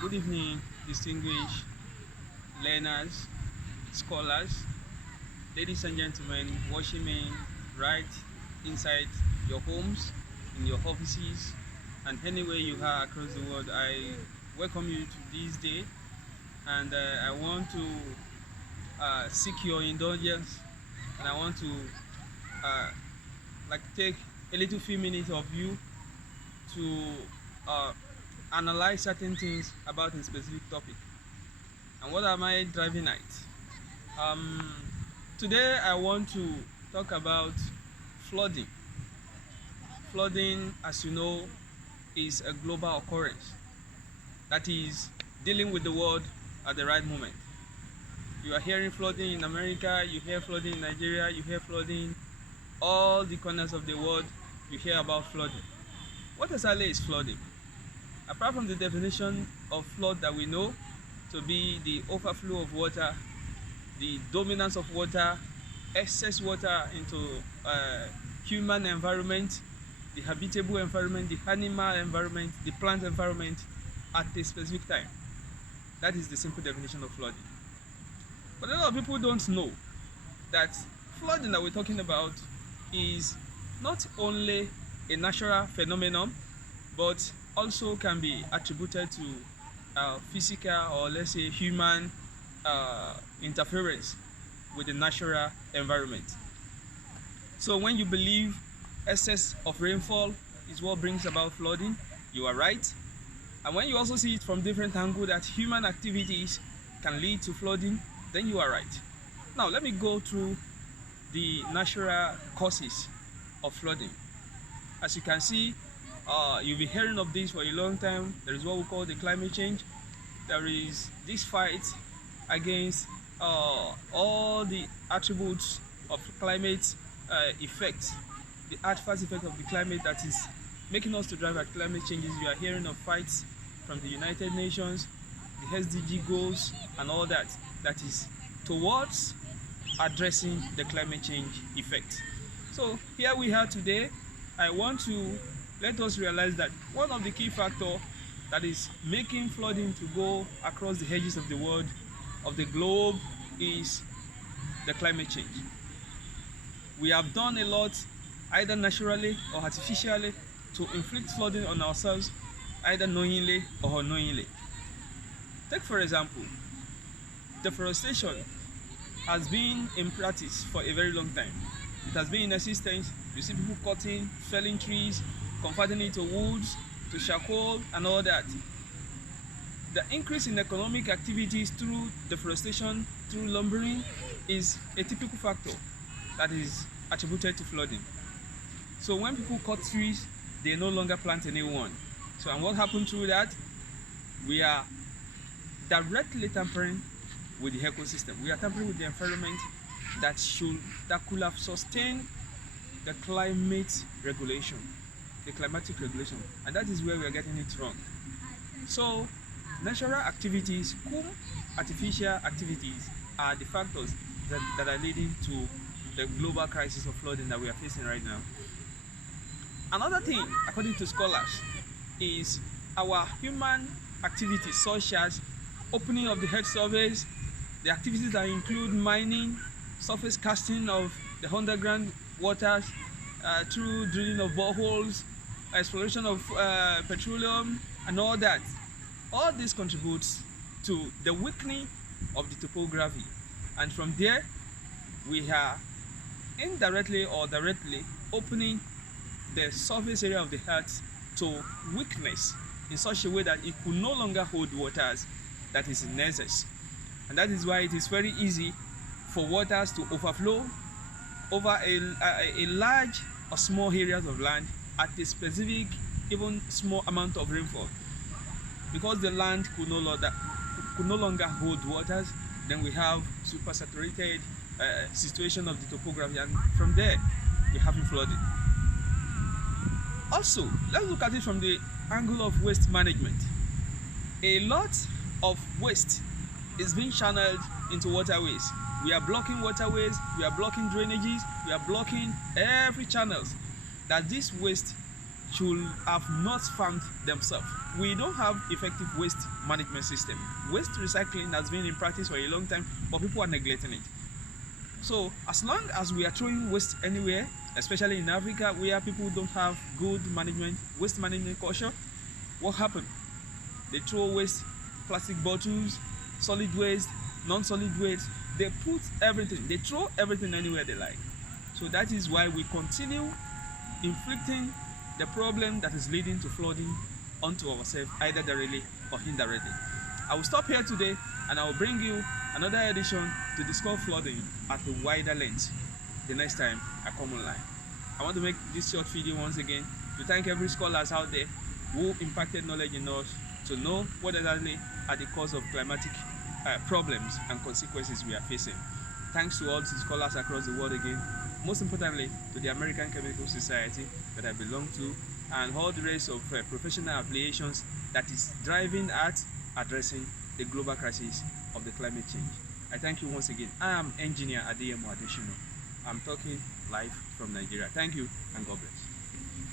Good evening, distinguished learners, scholars, ladies and gentlemen, watching me right inside your homes, in your offices, and anywhere you are across the world. I welcome you to this day, and I want to seek your indulgence, and I want to uh, take a little few minutes of you to uh, analyze certain things about a specific topic. And what am I driving at? Um, Today I want to talk about flooding. Flooding, as you know, is a global occurrence that is dealing with the world at the right moment. You are hearing flooding in America, you hear flooding in Nigeria, you hear flooding all the corners of the world, you hear about flooding. What exactly is flooding? Apart from the definition of flood that we know to be the overflow of water, the dominance of water, excess water into human environment, the habitable environment, the animal environment, the plant environment at a specific time. That is the simple definition of flooding. But a lot of people don't know that flooding that we're talking about is not only a natural phenomenon, but also can be attributed to physical, or let's say human interference with the natural environment. So when you believe excess of rainfall is what brings about flooding, you are right. And when you also see it from different angle that human activities can lead to flooding, then you are right. Now let me go through the natural causes of flooding. As you can see, you've been hearing of this for a long time. There is what we call the climate change. There is this fight against all the attributes of climate effects, the adverse effect of the climate that is making us to drive at climate changes. You are hearing of fights from the United Nations, the SDG goals, and all that is towards addressing the climate change effect. So here we are today. I want to let us realize that one of the key factors that is making flooding to go across the edges of the world, of the globe, is the climate change. We have done a lot, either naturally or artificially, to inflict flooding on ourselves, either knowingly or unknowingly. Take for example, deforestation has been in practice for a very long time. It has been in existence. You see people cutting, felling trees, converting it to woods, to charcoal, and all that. The increase in economic activities through deforestation, through lumbering, is a typical factor that is attributed to flooding. So when people cut trees, they no longer plant a new one. So and what happened through that? We are directly tampering with the ecosystem. We are tampering with the environment that could have sustained the climate regulation, the climatic regulation, and that is where we are getting it wrong. So natural activities, artificial activities, are the factors that are leading to the global crisis of flooding that we are facing right now. Another thing, according to scholars, is our human activities, such as opening of the earth surface, the activities that include mining, surface casting of the underground waters through drilling of boreholes, exploration of petroleum, and all that. All this contributes to the weakening of the topography, and from there we are indirectly or directly opening the surface area of the earth to weakness in such a way that it could no longer hold waters that is in excess. And that is why it is very easy for waters to overflow over a large or small areas of land at a specific, even small amount of rainfall. Because the land could no longer hold waters, then we have supersaturated situation of the topography, and from there we're having flooding. Also, let's look at it from the angle of waste management. A lot of waste is being channeled into waterways. We are blocking waterways, we are blocking drainages, we are blocking every channels that this waste should have not farmed themselves. We don't have effective waste management system. Waste recycling has been in practice for a long time, but people are neglecting it. So as long as we are throwing waste anywhere, especially in Africa where people don't have good waste management culture, what happens? They throw waste, plastic bottles, solid waste, non-solid waste. They put everything, they throw everything anywhere they like. So that is why we continue inflicting the problem that is leading to flooding onto ourselves, either directly or indirectly. I will stop here today and I will bring you another edition to discuss flooding at a wider length the next time I come online. I want to make this short video once again to thank every scholars out there who impacted knowledge in us to know what exactly are the cause of climatic problems and consequences we are facing. Thanks to all the scholars across the world again, most importantly to the American Chemical Society that I belong to, and all the rest of professional affiliations that is driving at addressing the global crisis of the climate change. I thank you once again. I am Engineer Adeyemo Adeshino. I'm talking live from Nigeria. Thank you and God bless.